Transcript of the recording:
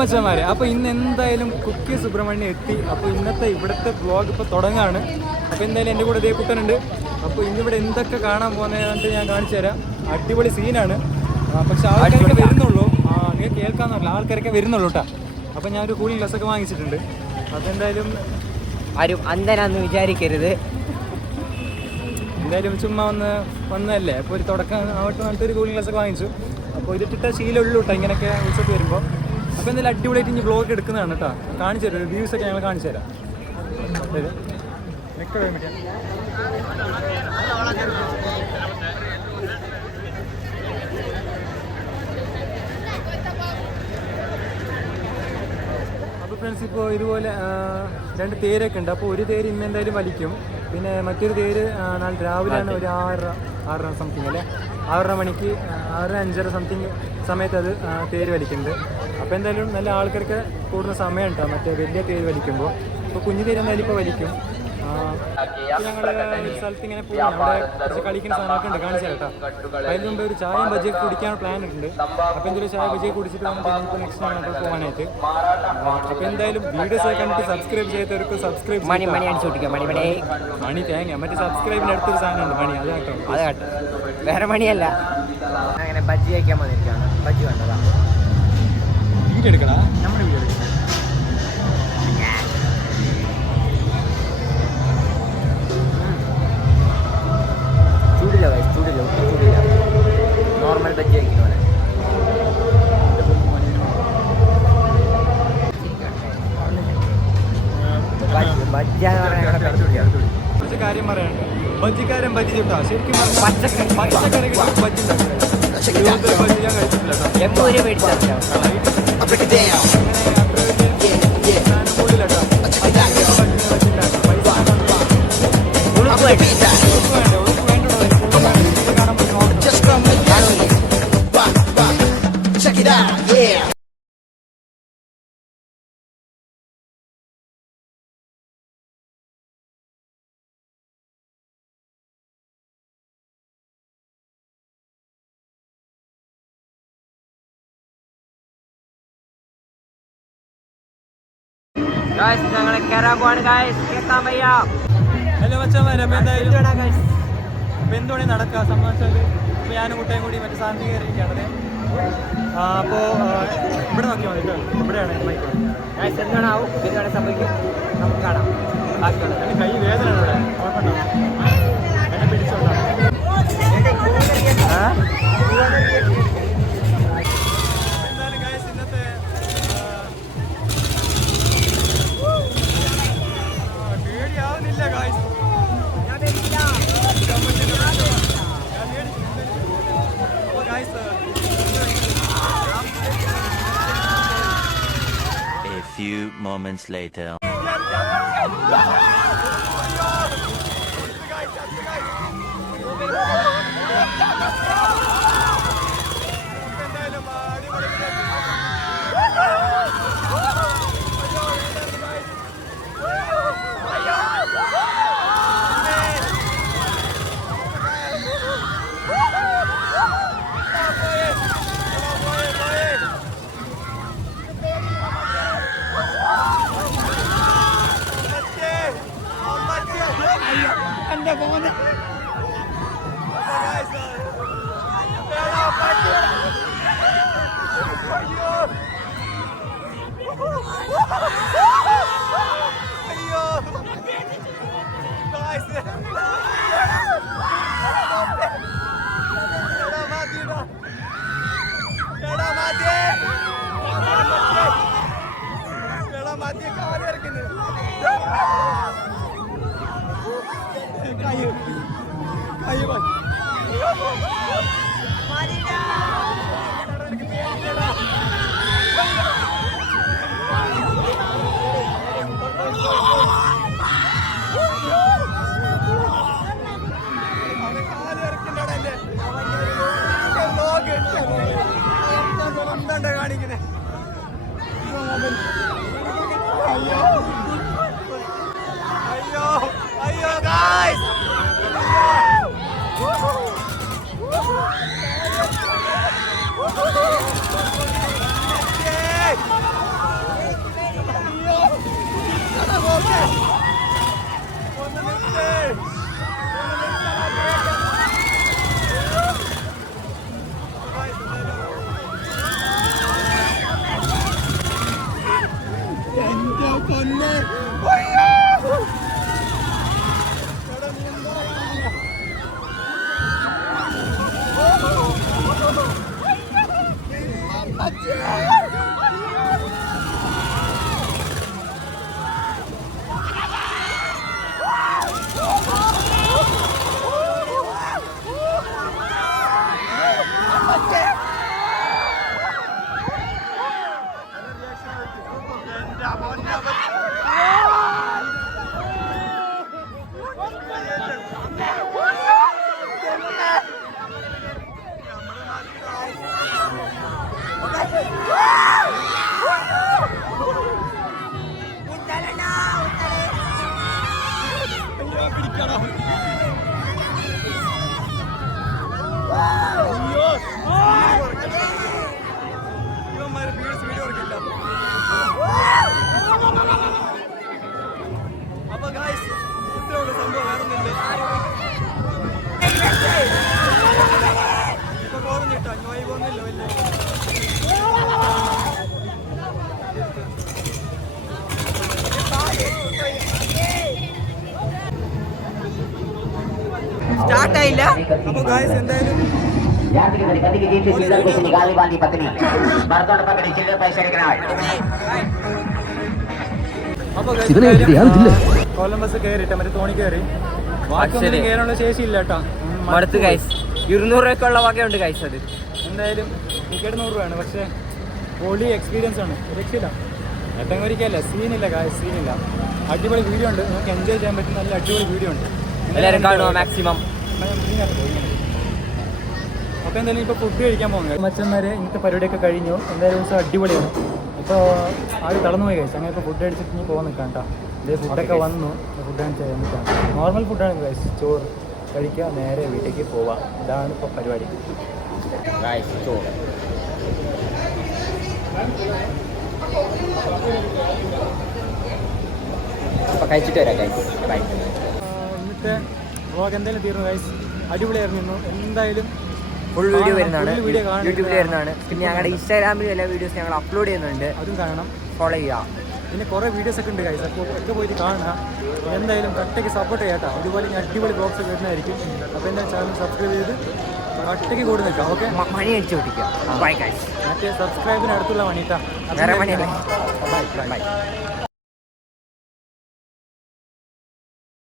മച്ചന്മാരെ, അപ്പോൾ ഇന്ന് എന്തായാലും കുക്കി സുബ്രഹ്മണ്യം എത്തി. അപ്പോൾ ഇന്നത്തെ ഇവിടുത്തെ വ്ളോഗ് ഇപ്പോൾ തുടങ്ങാണ്. അപ്പോൾ എന്തായാലും എൻ്റെ കൂടെ ദേക്കുട്ടനുണ്ട്. അപ്പോൾ ഇന്നിവിടെ എന്തൊക്കെ കാണാൻ പോകുന്നതായിട്ട് ഞാൻ കാണിച്ചു തരാം. അടിപൊളി സീനാണ്. പക്ഷെ ആൾക്കാരൊക്കെ വരുന്നുള്ളൂ. നിങ്ങൾ കേൾക്കാമെന്നല്ല, ആൾക്കാരൊക്കെ വരുന്നുള്ളൂ കേട്ടോ. അപ്പോൾ ഞാനൊരു കൂളിംഗ് ഗ്ലാസ്സൊക്കെ വാങ്ങിച്ചിട്ടുണ്ട്. അതെന്തായാലും ആരും അന്ധനാന്ന് വിചാരിക്കരുത്. എന്തായാലും ചുമ്മാ വന്നതല്ലേ, അപ്പോൾ ഒരു തുടക്കം ആവട്ടെ നല്ലൊരു കൂളിംഗ് ഗ്ലാസ്സൊക്കെ വാങ്ങിച്ചു. അപ്പോൾ ഇതിട്ടിട്ട ശീലമുള്ളൂ കേട്ടോ ഇങ്ങനെയൊക്കെ ഉത്സവത്തിൽ വരുമ്പോൾ. അപ്പോൾ എന്തായാലും അടിപൊളിയായിട്ട് ഇനി വ്ളോഗ് എടുക്കുന്നതാണ് കേട്ടോ. കാണിച്ചു തരാം, വ്യൂസൊക്കെ ഞങ്ങൾ കാണിച്ചു തരാം. അപ്പോൾ ഫ്രണ്ട്സ്, ഇപ്പോൾ ഇതുപോലെ 2 തേരൊക്കെ ഉണ്ട്. അപ്പോൾ ഒരു തേര് ഇന്ന് എന്തായാലും വലിക്കും. പിന്നെ മറ്റൊരു തേര് നാളെ രാവിലെയാണ് ഒരു 6:30 സംതിങ് അല്ലേ, 6:30 മണിക്ക് 6:05 സംതിങ് സമയത്ത് അത് തേര് വലിക്കുന്നുണ്ട്. അപ്പോൾ എന്തായാലും നല്ല ആൾക്കാർക്ക് കൂടുന്ന സമയം കേട്ടോ മറ്റേ വലിയ തേര് വലിക്കുമ്പോൾ. ഇപ്പോൾ കുഞ്ഞു തേര് എന്തായാലും ഇപ്പോൾ വലിക്കും. ഞങ്ങൾ ഒരു സ്ഥലത്ത് ഇങ്ങനെ പോകും, അവിടെ കുറച്ച് കളിക്കുന്ന സാധനമൊക്കെ ഉണ്ട്, കാണിച്ചു കേട്ടോ. അതിന് മുമ്പ് ഒരു ചായയും ബജിയൊക്കെ കുടിക്കാൻ പ്ലാൻ ഉണ്ട്. അപ്പോൾ എന്തെങ്കിലും ചായ ബജിയൊക്കെ കുടിച്ചിട്ട് വേണം ഇപ്പോൾ നെക്സ്റ്റ് ആണ് അപ്പോൾ പോകാനായിട്ട്. അപ്പോൾ എന്തായാലും വീഡിയോസ് ഒക്കെ കണ്ടിട്ട് സബ്സ്ക്രൈബ് ചെയ്തവർക്ക് സബ്സ്ക്രൈബ് മണി അടിച്ചു കൊടുക്കാം. മണി തേങ്ങ മറ്റേ സബ്സ്ക്രൈബിൻ്റെ അടുത്തൊരു സാധനമുണ്ട് മണി, അത് കേട്ടോ. അത് കേട്ടോ, വേറെ മണിയല്ല. അങ്ങനെ ബജ്ജി കഴിക്കാൻ വന്നിരിക്കുകയാണ്. ബജ്ജി വേണ്ടതാ വീഡിയോ എടുക്കടാ, നമ്മുടെ വീഡിയോ എടുക്കണം. ചൂടില്ല, ഒട്ടും ചൂടില്ല. നോർമൽ ബജ്ജി കഴിക്കുന്ന പോലെ. കുറച്ച് കാര്യം പറയാനുണ്ട്. ബജ്ജിക്കാരൻ ബജ്ജി ചുട്ടാ ശരിക്കും പച്ചക്കറി ബജ്ജി ബജ്ജി ഞാൻ കഴിച്ചിട്ടില്ല കേട്ടോ. 80 രൂപ മേടിച്ചാൽ ഞങ്ങളെ കയറാൻ പോവാണ്. കേൾക്കാൻ വയ്യ. ഹലോ മച്ചന്മാരെ, അപ്പോൾ എന്തായാലും എന്തുവേണേ നടക്കുക സംബന്ധിച്ചാൽ. ഇപ്പോൾ ഞാനും കുട്ടയും കൂടി മറ്റേ സാന്തി കയറിയിരിക്കുകയാണത്. അപ്പോൾ ഇവിടെ നോക്കിയാൽ മതി കേട്ടോ, ഇവിടെയാണ് എന്താണാവും എന്താണ് സംഭവിക്കും നമുക്ക് കാണാം. എൻ്റെ കൈ വേദന ഇവിടെ കുഴപ്പമുണ്ടോ, എന്നെ പിടിച്ചോണ്ടാ. A few moments later. Ayo guys. സ്റ്റാർട്ടായില്ല. അപ്പോൾ ഗായ്സ് എന്തായാലും यात्री मेरी पति की जेब से चिल्लर पैसे निकालने वाली पत्नी बर्तन पकड़ी चिल्लर पैसे लेकर आए അപ്പോൾ കൊല്ലംബസ് കയറിട്ടെ മറ്റേ തോണി കയറി ബാക്കിയൊന്നും കയറാനുള്ള ശേഷിയില്ല കേട്ടോ. മടുത്ത് ഗൈസ്. 200 രൂപയ്ക്കുള്ള വകയുണ്ട് ഗൈസ്. അത് എന്തായാലും ടിക്കറ്റ് 100 രൂപയാണ്. പക്ഷേ പൊളി എക്സ്പീരിയൻസ് ആണ്. രക്ഷയില്ല. എട്ടങ്ങൊരിക്കല്ല, സീനില്ല ഗായ്സ്, സീനില്ല. അടിപൊളി വീഡിയോ ഉണ്ട്, നമുക്ക് എൻജോയ് ചെയ്യാൻ പറ്റുന്ന നല്ല അടിപൊളി വീഡിയോ ഉണ്ട്. എല്ലാവരും കാണുക മാക്സിമം. അപ്പോൾ എന്തായാലും ഇപ്പോൾ ഫുഡ് കഴിക്കാൻ പോകുന്നത് മച്ചന്മാരെ ഇന്നത്തെ പരിപാടിയൊക്കെ കഴിഞ്ഞു. എന്തായാലും ദിവസം അടിപൊളിയാണ്. അപ്പോൾ ആദ്യം തളർന്നു പോയി കഴിച്ചു. അങ്ങനെ ഇപ്പോൾ ഫുഡ് കഴിച്ചിട്ട് ഇനി പോകാൻ നിൽക്കാം കേട്ടോ. ഇതേ ഫുഡൊക്കെ വന്നു. ഫുഡ് കഴിച്ചാൽ നിൽക്കാം. നോർമൽ ഫുഡാണ് കഴിച്ച് ചോറ് കഴിക്കുക, നേരെ വീട്ടിലേക്ക് പോവാം. ഇതാണ് ഇപ്പോൾ പരിപാടി. ഗൈസ് ചോറ് അപ്പോൾ കഴിച്ചിട്ട് വരാം ഗൈസ്. ബൈ. ഇന്നത്തെ വ്ളോഗ് എന്തായാലും തീർന്നു ഗൈസ്. അടിപൊളിയായിരുന്നു. എന്തായാലും ഫുൾ വീഡിയോ വരുന്നതാണ്, വീഡിയോ യൂട്യൂബിൽ വരുന്നതാണ്. പിന്നെ ഞങ്ങളുടെ ഇൻസ്റ്റാഗ്രാമിൽ എല്ലാ വീഡിയോസ് ഞങ്ങൾ അപ്ലോഡ് ചെയ്യുന്നുണ്ട്, അതും കാണണം, ഫോളോ ചെയ്യുക. പിന്നെ കുറേ വീഡിയോസ് ഒക്കെ ഉണ്ട് ഗൈസ്. അപ്പോൾ ഒക്കെ പോയിട്ട് കാണുക. എന്തായാലും കട്ടയ്ക്ക് സപ്പോർട്ട് ചെയ്യാം കേട്ടോ. അതുപോലെ ഞാൻ അടിപൊളി ബ്ലോഗ്സ് വരുന്നതായിരിക്കും. അപ്പോൾ എൻ്റെ ചാനൽ സബ്സ്ക്രൈബ് ചെയ്ത് കട്ടയ്ക്ക് കൂടി നിൽക്കാം. ഓക്കെ, മണി അടിച്ചു പൊട്ടിക്കുക. Bye guys. മറ്റേ സബ്സ്ക്രൈബിന് അടുത്തുള്ള മണിട്ടാ. വേറെ മണിയല്ലേ. Bye bye.